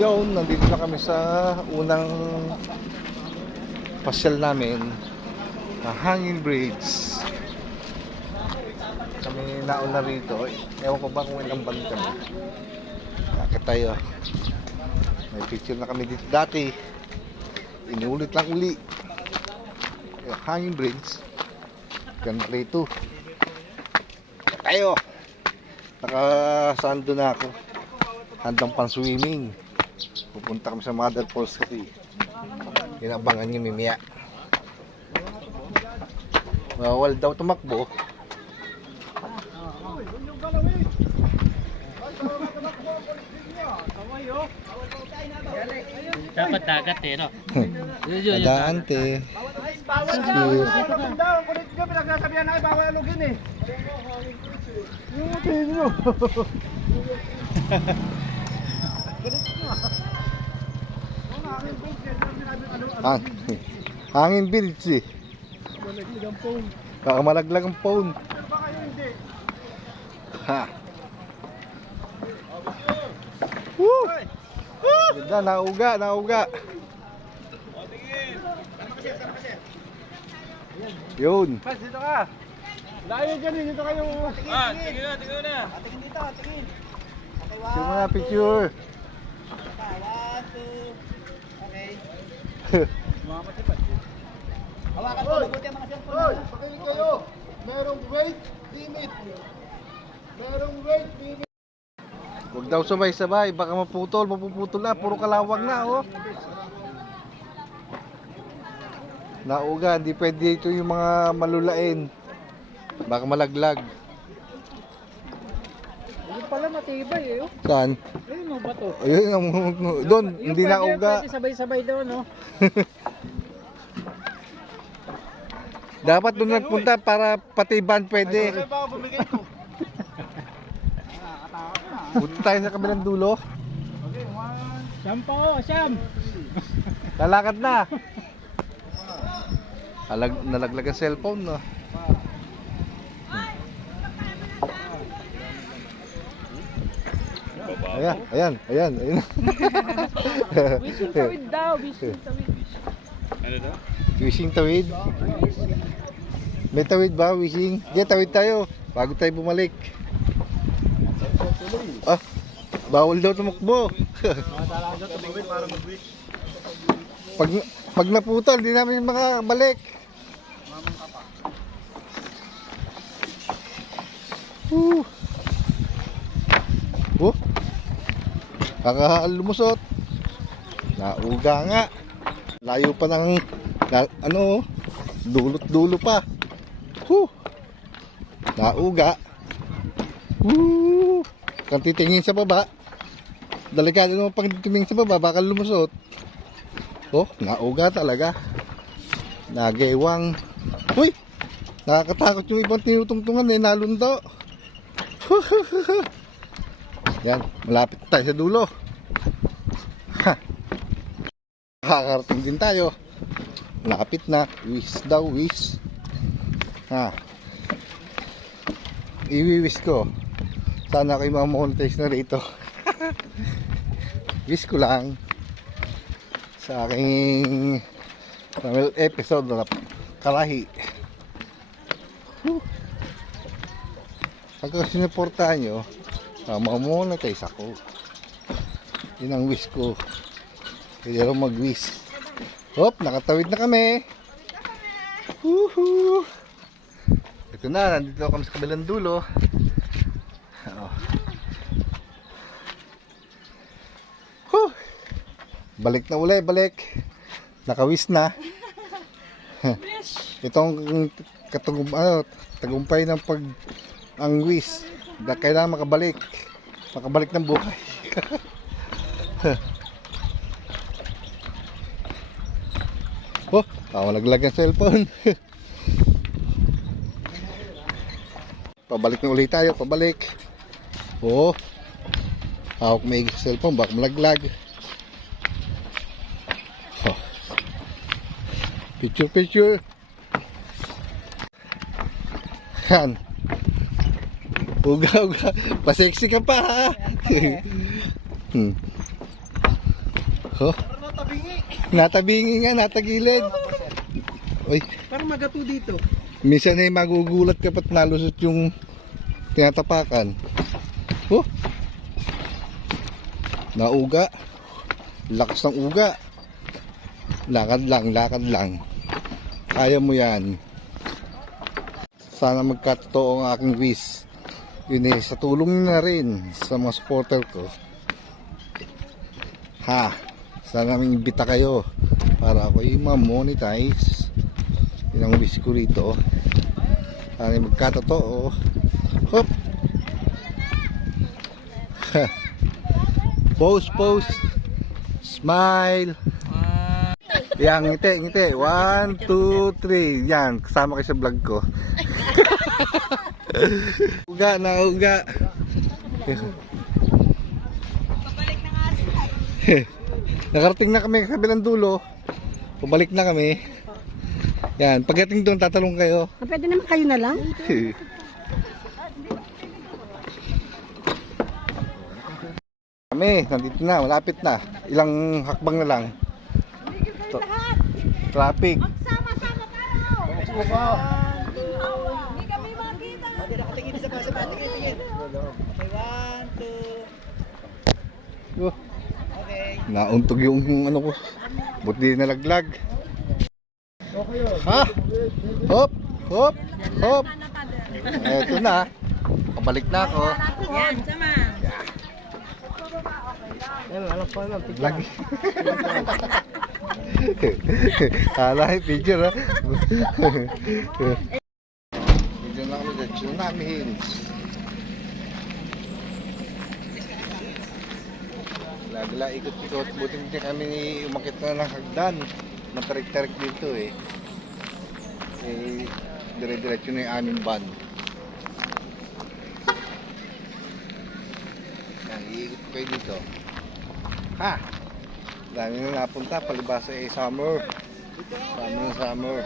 Yo, nandito na kami sa unang pasyal namin na Hanging Bridge. Kami nauna rito. Ewan ko ba kung ilang band kami. Nakit tayo. May picture na kami dito dati. Inulit lang uli. Hanging Bridge. Gonna play 2. Tayo. Nakasando na ako. Handang pang swimming. Pupunta kami sa Mother Falls kasi inabangan nyo mimaya. Bawal daw tumakbo. Dapat dagat eh, no? Adaan te. Pinagsasabihan na bawal alugin eh. Yung tingin nyo. Hanging Bridge eh. Baka malaglag ang phone. Ha. Woo! Ganda, nauga. Yun. Pas, dito ka. Layo dyan eh, dito kayo. Tingin na. Tingin dito, tingin. Picture mo na, picture. 1, 2. Okay. Mga patipad. Hawakan mo, mabuti ang mga cellphone. Hoy, pakinig kayo. Merong weight limit. Huwag daw sabay-sabay, baka mapuputol na, puro kalawag na oh. Nauga, hindi pwede ito yung mga malulain. Baka malaglag. Yung pala matibay eh. Saan? Ayun mo ba to? Ayun, doon, hindi nauga. Pwede sabay-sabay daw, no? Dapat doon nagpunta para patiban pwede. Baka bumigay ko. Punta tayo sa kabilang dulo. Okay, 1. Siyam pa oh, siyam. Lalakad na. Nalaglag ang cellphone no. Ayan. Wishing tawid daw, wishing tawid. Ano daw? Wishing tawid. May tawid ba? Wishing? Sige, tawid tayo. Bago tayo bumalik. Ah, bawal daw tumakbo. Pag naputol, hindi namin makabalik. Oh, kakalumusot. Nauga nga. Layo pa ng ano, dulot-dulo pa. Nauga. Kung titingin sa baba, delikado naman pag tumingin sa baba, baka lumusot. Oh, nauga talaga. Nagewang. Uy! Nakakatakot yung ibang tinutungtungan eh, nalundo. Yan, malapit tayo sa dulo. Ha! Nakakarating din tayo. Malapit na. Wish daw, wish. Ha! Iwiwish ko. Sana kayo mamonetize na rito. Wish ko lang sa aking episode na kalahi. Pagka sinuportahan nyo, mamonetize ako. Yun ang wish ko. Kaya lang mag-wish. Hop, nakatawid na kami. Woohoo! Ito na, nandito kami sa kabilang dulo. Balik na uli, balik. Nakawis na. Itong tagumpay ng ang wish. Kailangan makabalik. Makabalik ng buhay. Oh, malaglag ang cellphone. Pabalik na ulit tayo, pabalik. Oh. Hawak maigi sa cellphone, baka malaglag. Picture. Yan. Uga. Pasexy ka pa ha. Oh, natabingi nga, natagilid. Uy, Parang magato dito. minsan ay magugulat ka pa't nalusot yung tinatapakan. Oh, nauga. Lakas ng uga. Lakad lang. Kaya mo yan. Sana magkatotoo ang aking wish. Yun eh, sa tulong na rin sa mga supporter ko. Ha, sana imbita kayo para ako i-monetize. Yun ang wish ko rito. Sana magkatotoo. Hop. Pose. Smile. Yan, ngiti. 1, 2, 3. Yan, kasama kayo sa vlog ko. Uga. Nakarating na kami sa kabilang dulo. Pabalik na kami. Yan, pagdating doon tatalong kayo. Pwede naman kayo na lang. Kami, nandito na, malapit na. Ilang hakbang na lang. Traffic. Sama-sama tayo! Hindi kami makita. Hindi nakatingin sa basa. Tingin. Okay, 1, 2. Oh, Okay. nauntog yung ano ko. Buti nalaglag. Ha? Hop. Eto na. Pabalik na ako. Yan, sama. Lagi. Kala picture ha. Picture na kami sa Tsunami Hills. Lagla ikot-ikot. Buti hindi kami umakit na ng hagdan. Matarik-tarik dito eh. Dire-diretso na yung aming van. Yan, iikot ko kayo dito. Ha! Dami na napunta, palibasa eh summer. Summer.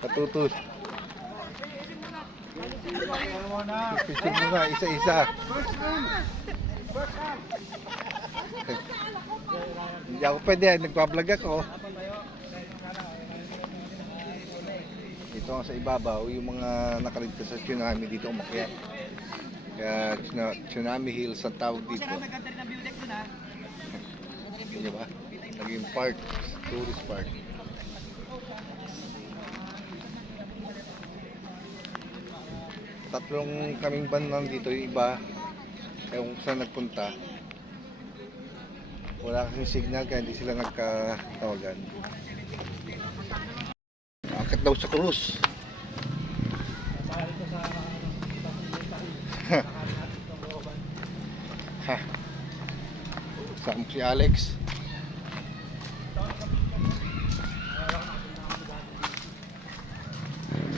Patutos. Picture mo na, isa-isa. Hindi ako pwede, nagpa-vlog ako. Dito nga sa ibabaw, yung mga nakaligtas sa tsunami dito umakyat. Kaya Tsunami Hills ang tawag dito. Hindi ba? Naging park, tourist park. Tatlong kaming van lang dito, yung iba kung saan nagpunta. Wala kasing signal kaya hindi sila nagkatawagan. Akit daw sa cruise. Ha. Saan si Alex?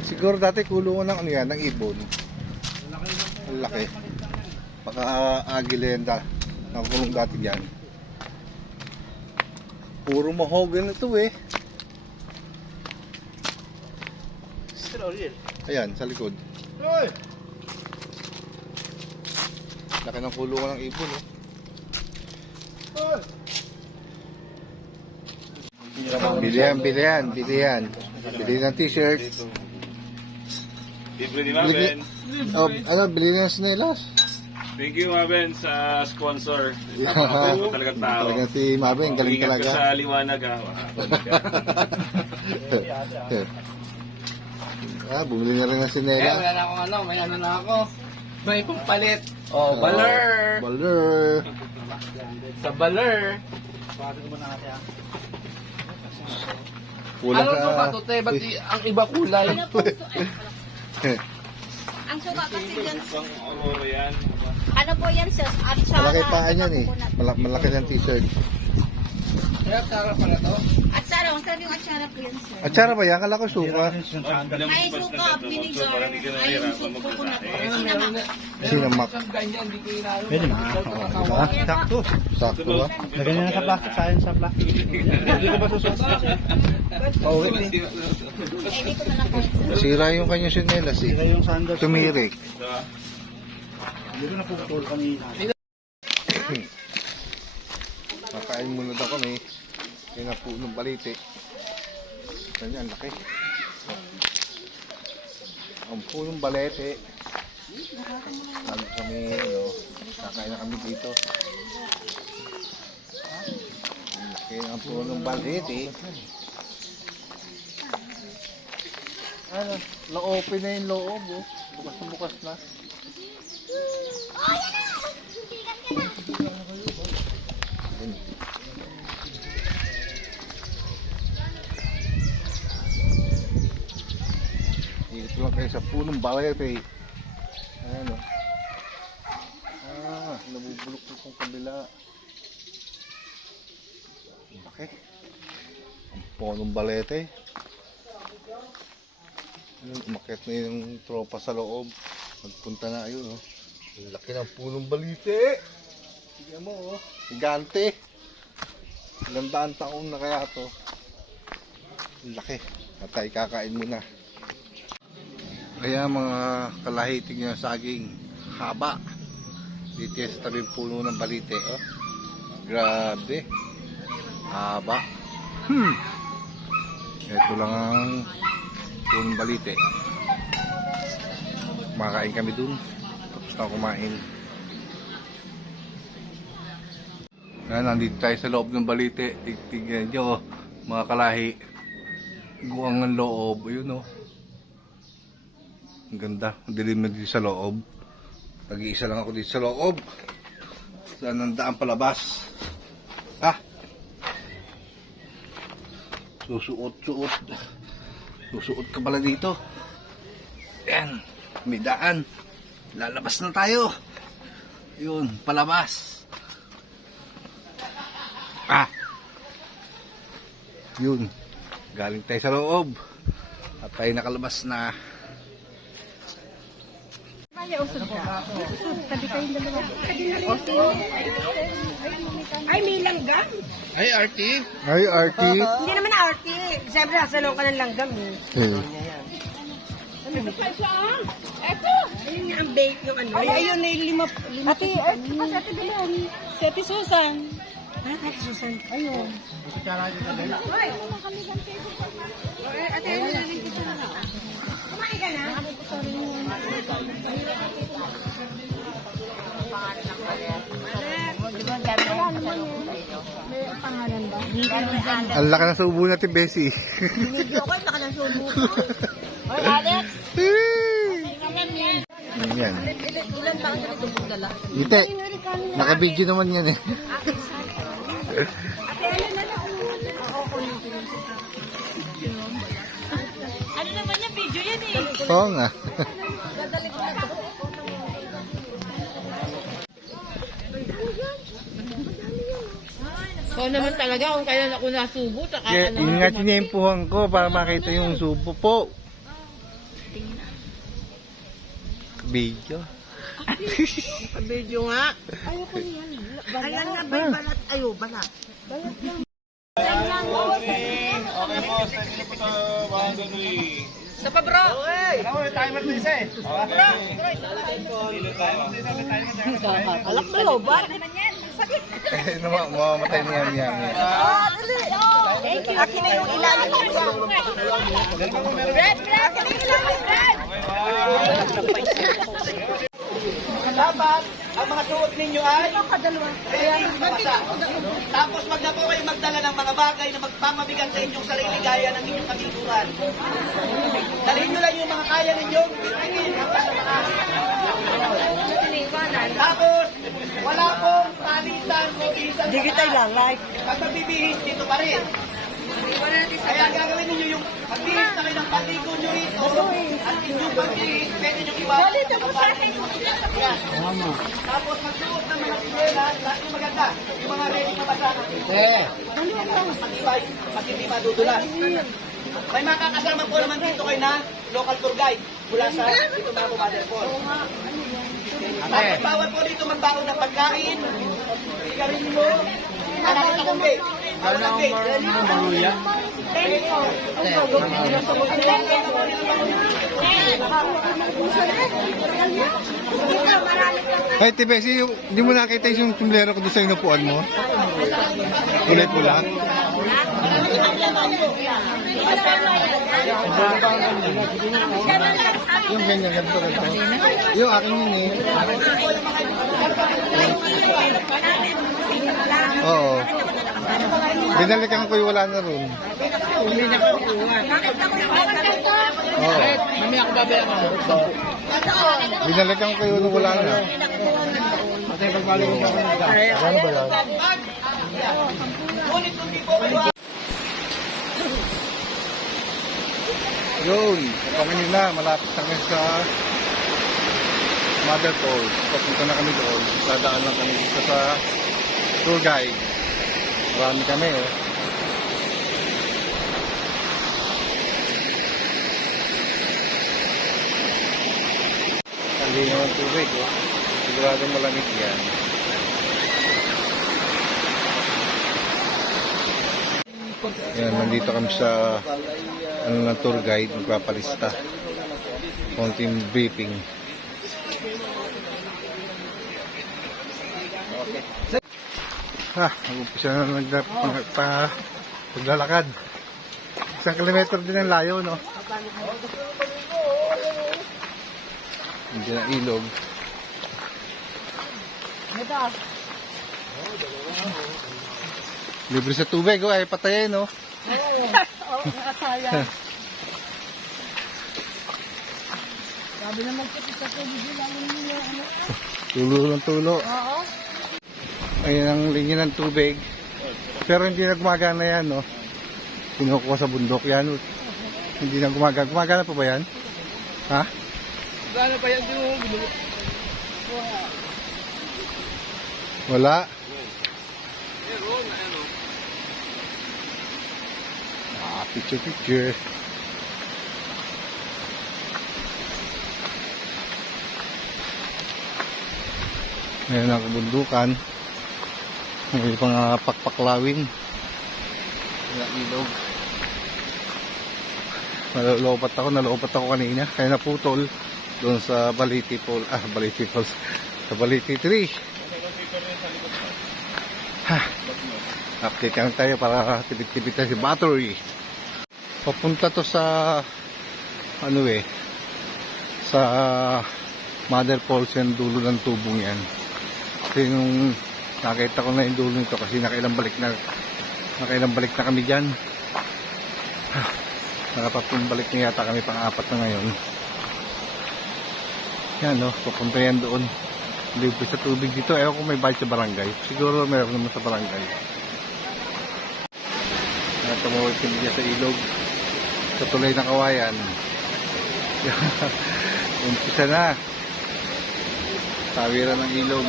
Siguro dati kulungan ng ano yan, ng ibon. Ang laki. Baka agilenda. Nakakulong dati dyan. Puro mahogany na ito eh. Ayan, sa likod. Laki ng kulungan ng ibon eh. Bilihan. Bili ng t-shirt. Libre ni Maben. Bili ng sinelas. Thank you Maben sa sponsor. Yeah. Talagang tao. Talagang si Maben, galing Ingat talaga. ka sa liwanag ha. Bumili na rin ng sinelas. Wala na akong may ano na ako. May pampalit. Oh, baler. Baler. Sa baler. Kulang Ano sa... to ba to, te? Ba't ang iba kulay? Ang suka kasi dyan, Isang aurora yan. ano po yan sir? At saka, Malaki pa yan eh. Malaki ng t-shirt. Kaya tara pala to. At saka, ang sabi yung atsara po yan sir. Atsara ba yan? Kala ko suka. Ay, suka, vinegar, ay yung suko ko na po. Sinamak. Sinamak. Isang ganyan, hindi ko inaalam. Pwede na. Sakto. Sakto ba? Lagyan niya na sa plastic. Sayang sa plastic. Hindi ko ba susunod? Pauwi din. Eh, dito na lang po. Nasira yung kanyang sinelas eh. Sira yung sandals. Tumirik. Dito na puputol kami. Kakain muna daw kami. Kaya na po ng balite. Ganyan, laki. Ang punong balete. Sabi kami, kakain na kami dito. Ang laki ng punong balete. Ano, na-open na yung loob, oh. Bukas na bukas na. Ayun. Dito lang kayo sa punong balete. Ayan, oh. Nabubulok ko kung kabila. Bakit? Ang punong balete. Ayun, umakyat na yung tropa sa loob. Nagpunta na, ayun, oh. Ang laki ng punong balete. Tignan mo, oh. Gigante. Ilang daan taon na kaya to. Ang laki. At tayo kakain muna. Kaya mga kalahitig niya saging haba. Dito sa tabing puno ng balite, oh. Grabe. Haba. Ito lang ang punong balite. Kumakain kami dun. Tapos na kumain. Yan, nandito tayo sa loob ng balite. Tignan nyo, mga kalahi. Guwang ang loob. Ayun, oh. Ang ganda. Ang dilim na dito sa loob. Nag-iisa lang ako dito sa loob. Saan ang daan palabas? Ha? Susuot. Susuot ka pala dito. Yan. May daan. Lalabas na tayo. Yun. Palabas. Yun. Galing tayo sa loob. At tayo nakalabas na. Ay, may langgam. Ay, RT. Hindi naman arte. Siyempre, nasalaw ka ng langgam eh. Eto! Ayun nga ang bake yung ano. Ay, ayun na yung lima. Ate, ate Bilan. Si Ate Susan. Ate Susan. Ayun. Hoy! Ate, ayun na lang kita na. Kumain ka na? May pangalan ba? Ang laki ng subo natin, Bessie. Binigyo ko, laka ng subo ko. Hoy, Alex! Yan. Ilan taon na ito mong dala? Ite, naka-video naman yan eh. Ate, ano na lang? Ano naman yung video yan eh? Oo nga. Ikaw naman talaga kung kailan ako nasubo, saka ano. Ingat niya yung puhang ko para makita yung subo po. Video. Video nga. Ayan nga ba yung balat? Ayo, balat. Okay, boss. Thank you po ito. Mga gano'y. Sa pa bro. Timer na isa eh. Alak na lo ba? Mamamatay niya niya. Thank you. Akin na yung ilalim ko. Red, Dapat, ang mga suot ninyo ay mabasa. Tapos wag na po kayo magdala ng mga bagay na magpamabigat sa inyong sarili gaya ng inyong kabiguran. Dalhin nyo lang yung mga kaya ninyong bitingin. Tapos, wala pong palitan o isang Hindi kita ilalike. pag magbibihis dito pa rin. Kaya ang gagawin ninyo yung magbihis na kayo ng paligo nyo rito at inyong pagbihis, pwede nyo iwasan sa mga paligo. Yan. Tapos magsuot ng mga sinelas, lahat yung maganda, yung mga ready na basa natin. Mas matibay, mas hindi madudulas. May makakasama po naman dito kayo na local tour guide mula sa dito mga Motherfall. Tapos bawal po dito magbaon ng pagkain, sigarilyo, marami akong bake. Bawal ng bake. Marami Ay, Tibesi, hindi mo nakita yung sombrero ko doon sa inupuan mo? Kulay pula? Yung ganyan, ganito. Yung akin yun eh. Oo. Binalikan ko yung wala na ron. Oo. Mamaya ako babayaran. Binalikan ko yung wala na. Ano ba yan? Yun, kapangin na, malapit na kami sa Mother Falls. Papunta na kami doon. Dadaan lang kami dito sa tour guide. Marami kami eh. Hindi naman tubig oh. Siguradong malamig yan. Yan, nandito kami sa ng tour guide, magpapalista. Konting briefing. Mag-umpisa na paglalakad. 1 kilometro din ang layo, no? Hindi na ilog. Libre sa tubig, oh, ay patayin, no? Oo, nakasaya. Sabi naman ko sa tubig lang nila. Tulo ng tulo. Oo. Ayan ang linya ng tubig. Pero hindi na gumagana yan, no? Kinukuha sa bundok yan. Hindi na gumagana. Gumagana pa ba yan? Ha? Gano'n pa yan yung binulit? Wala. Picture. Ngayon ang kabundukan. May mga pakpaklawin. May ilog. Naloopat ako kanina. Kaya naputol doon sa Baliti Falls. Baliti Falls. Sa Baliti Tree. Update lang tayo para tibit-tibit tayo si battery. Papunta to sa sa Mother Falls yung dulo ng tubong yan. Kasi nung nakita ko na yung dulo nito kasi nakailang balik na kami dyan. Nakatatlong balik na yata kami, pang-apat na ngayon. Yan no, papunta yan doon. Libre sa tubig dito. Ewan kung may bayad sa barangay. Siguro meron naman sa barangay. Tumawag kami sa ilog. Sa tulay ng Kawayan. Umpisa na. Tawiran ng ilog.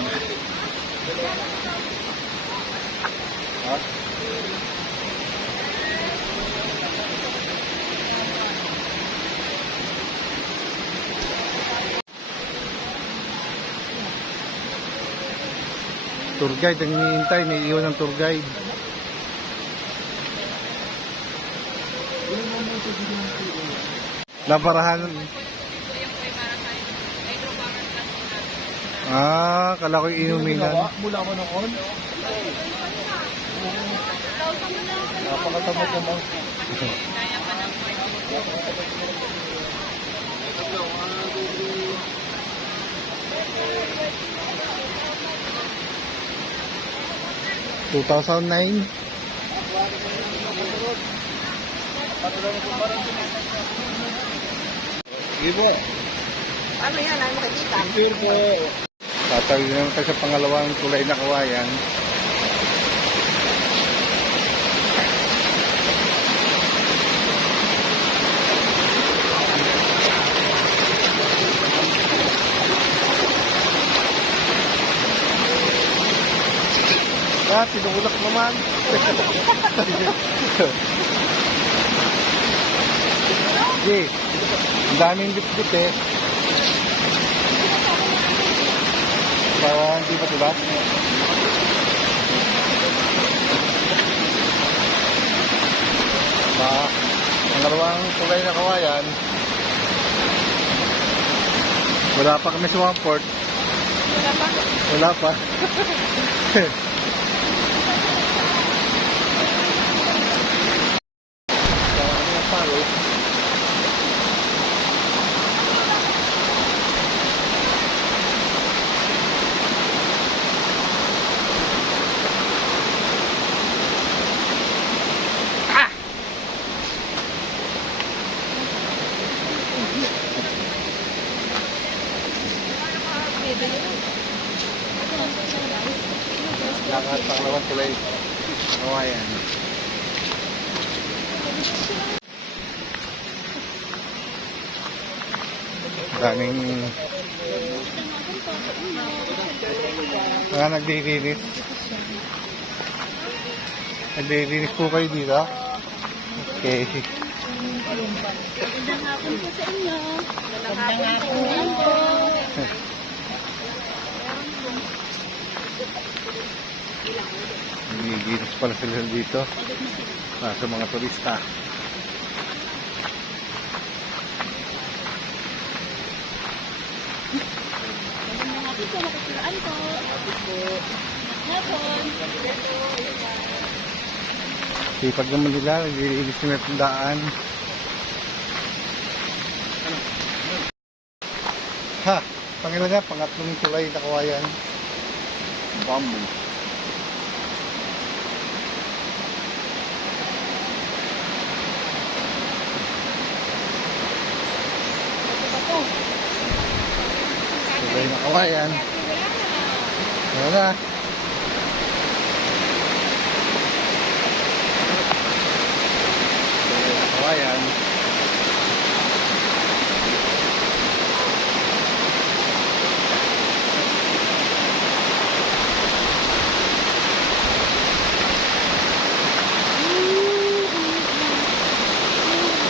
Tour guide ang hinihintay. May iwan ng tour guide. Labarahan. Kala ko inumin lang. Mula mo noon. Napakatamad naman. ...2009. Sige po. Ano yan? Ano makikita? Sure po. Tatawid naman tayo sa pangalawang tulay na Kawayan. Tinulak naman. Sige. Ang daming bit-bit eh. Para hindi pa diba? Ang dalawang tulay na Kawayan. Wala pa kami sa Wamport. Wala pa. Wala pa. Ano yung palo? Lakad pangalawang tulay. Kawayan. Daming mga naglilinis. Naglilinis po kayo dito? Okay. Magandang hapon po sa inyo. Magandang hapon po. Naglilinis pala sila dito para sa mga turista. Sipag naman nila, naglilinis nila ng daan. Ha! Panginoon nga, pangatlong tulay na Kawayan. Bamboo. Tulay na Kawayan. Ayan na. Tulay na Kawayan.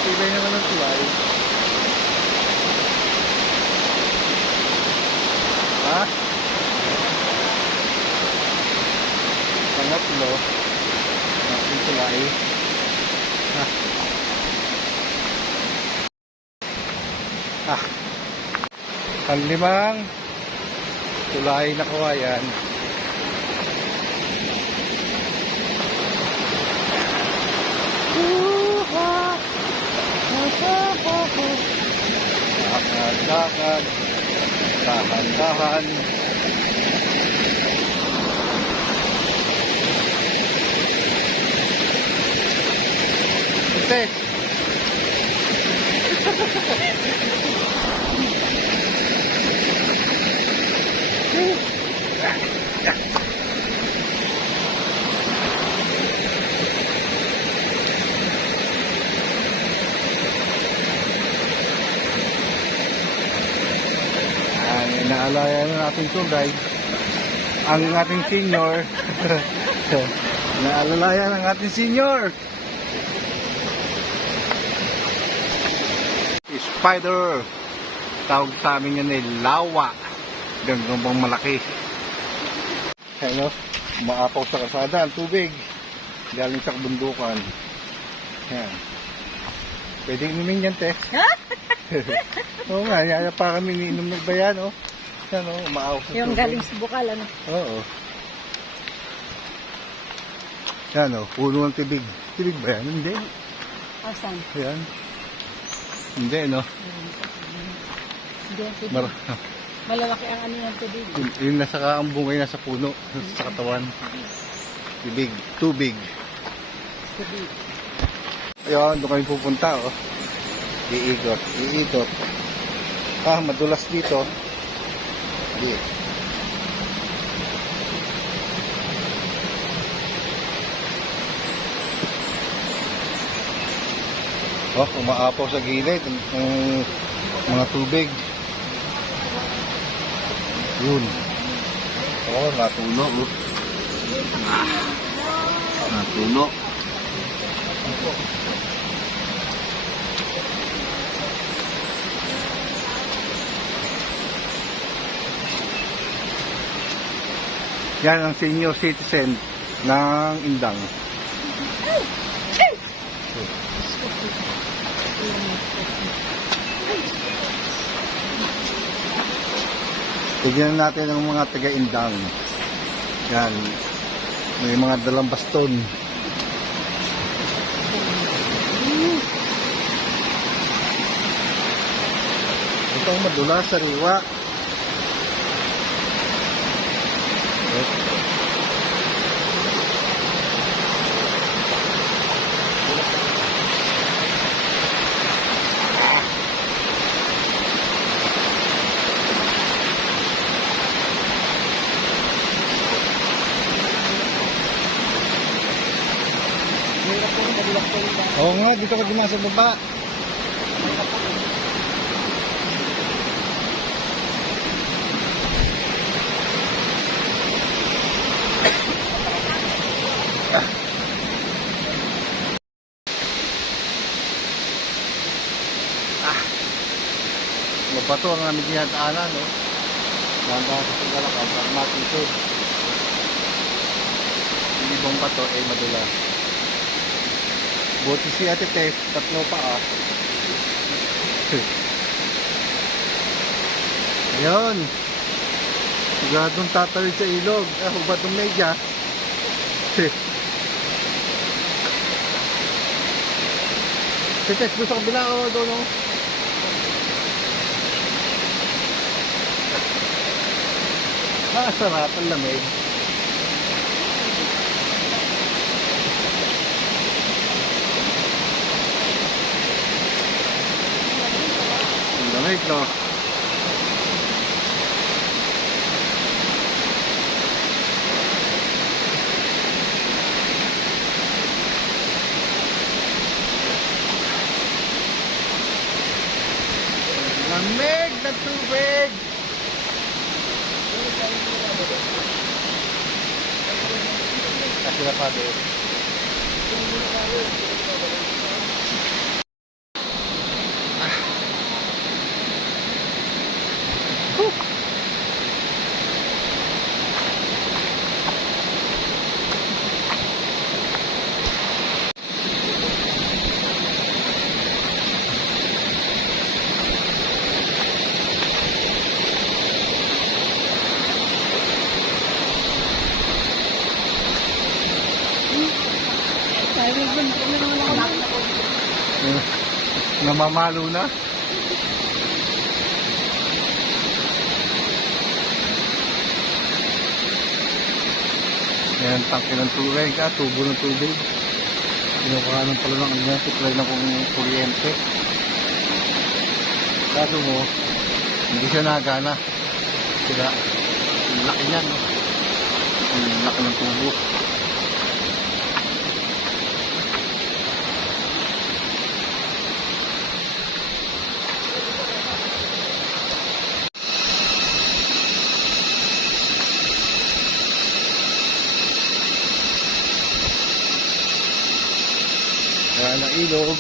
Tulay naman ng tulay. Ha? Pangatlo. Ang tulay. Ha? Ah. Panlimang tulay na Kawayan. Dahan-dahan. Dahan-dahan. Ate. Inaalaya na natin tour guide ang ating senior. Inaalaya ng ating senior spider, tawag sa amin yan ay lawa, gano'n bang malaki. Ano, maapaw sa kasada ang tubig galing sa kabundukan. Yan, pwede inumin yan, te. Oo nga, yaya pa kami niinom ng bayan, oh. Yan, oh, umaaw sa Yung tubig. galing sa bukal, ano? Oo. Yan, oh, puno ng tibig. Tibig ba yan? Hindi. Asan? Yan. Hindi, no? Hindi ang tubig. Malalaki ang ano ng tubig. Yung nasa kaambungay, nasa puno, sa katawan. Tibig. Tubig. Tubig. Ayun, doon kami pupunta, oh. Iikot. Iikot. Ah, madulas dito. Hindi. Oh, umaapaw sa gilid ang mga tubig. Yun. Oh, natuno. Oh. Natuno. Yan ang senior citizen ng Indang. Tignan natin ang mga taga-Indang. Yan. May mga dalang baston. Ito ang madulas, sariwa. Oo nga, dito ka din sa baba. Mabato ang aming ginadaanan, no? Nandang sa Tugalakaw, para matitod. Yung ibang bato ay madulas. Buti si Ate Tess, tatlo pa ah. Ayun. Sigadong tatawid sa ilog. Hubad ng medya. Si Tess, gusto ko binakaw doon, no? Sarap ang lamig. Ang lamig, no? Lamig na tubig! Kasi na pa din. Namamalo na. Ayan, tangke ng tubig, tubo ng tubig. Kinukuha ng pala ng ano, supply na kung kuryente. Kaso mo, hindi siya nagana. Kaya, ang laki niyan. Ang laki ng tubo. Kaya na ilog.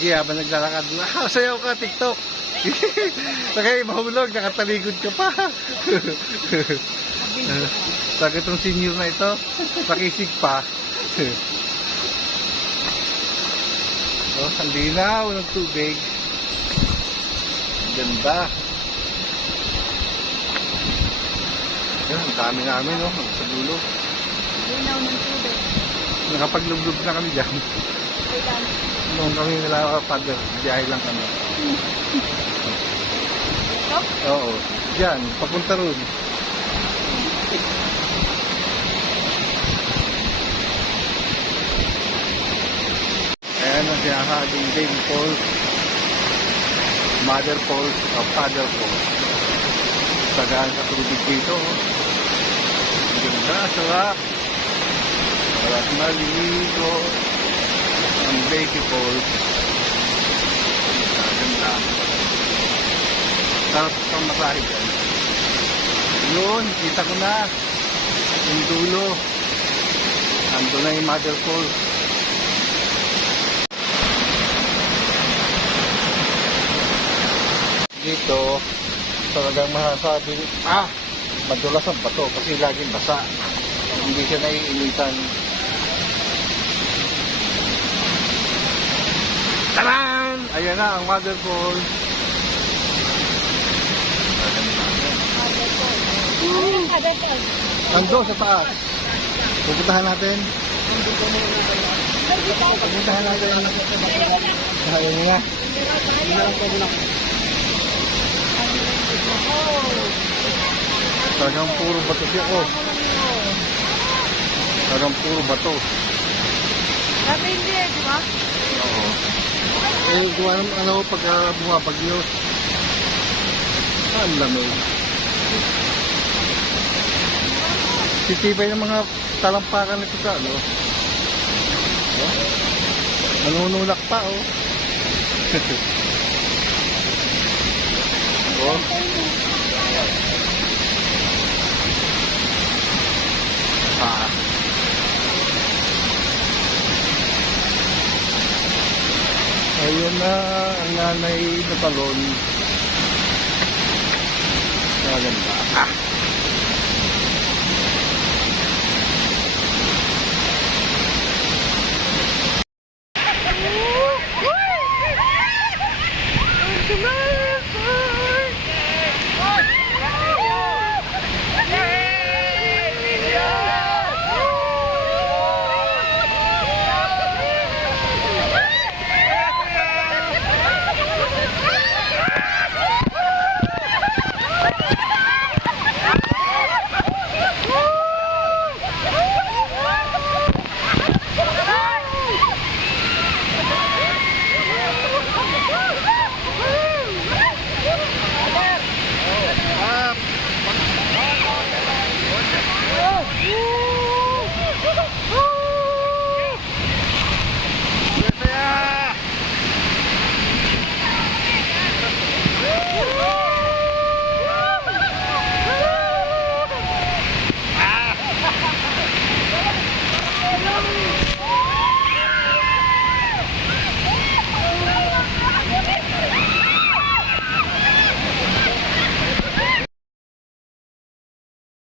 Yeah, ba naglalakad? Sayaw ka, TikTok. Sakay, mahulog, nakataligod ka pa. Sakit itong senior na ito, pakisig pa. Oh, ang linaw ng tubig. Ganda. Yan, ang dami namin, no? Sa dulo. Linaw ng tubig. Nakapaglublob na kami dyan. Noong kami nila father, biyahe lang kami. Oo, dyan, papunta ron. Ayan ang sinasabing Baby Falls, Mother Falls, o Father Falls. Tagaan sa tubig dito. Ganda, sarap. Sarap maligo. Ang Baby Falls. Ganda. Sarap itong masahe dyan. Yun, kita ko na. Yung dulo. Ando na yung Mother Falls. Dito, talagang masasabing, madulas ang bato kasi laging basa. Hindi siya naiinitan. Ayan na ang mother falls. Nando sa taas. Pupuntahan natin. Pupuntahan natin. Ayun nga. Talagang puro bato siya. Oh. Talagang puro bato. Dati hindi eh, di ba? Oo. Eh, gawa ng ano, pag bumabagyo. Ang lamig. Sisibay ng mga talampakan nito sa ano. Oh. Nanunulak pa, oh. Oh. Ah. Ayun na ang nanay na talon. Maganda. Ah.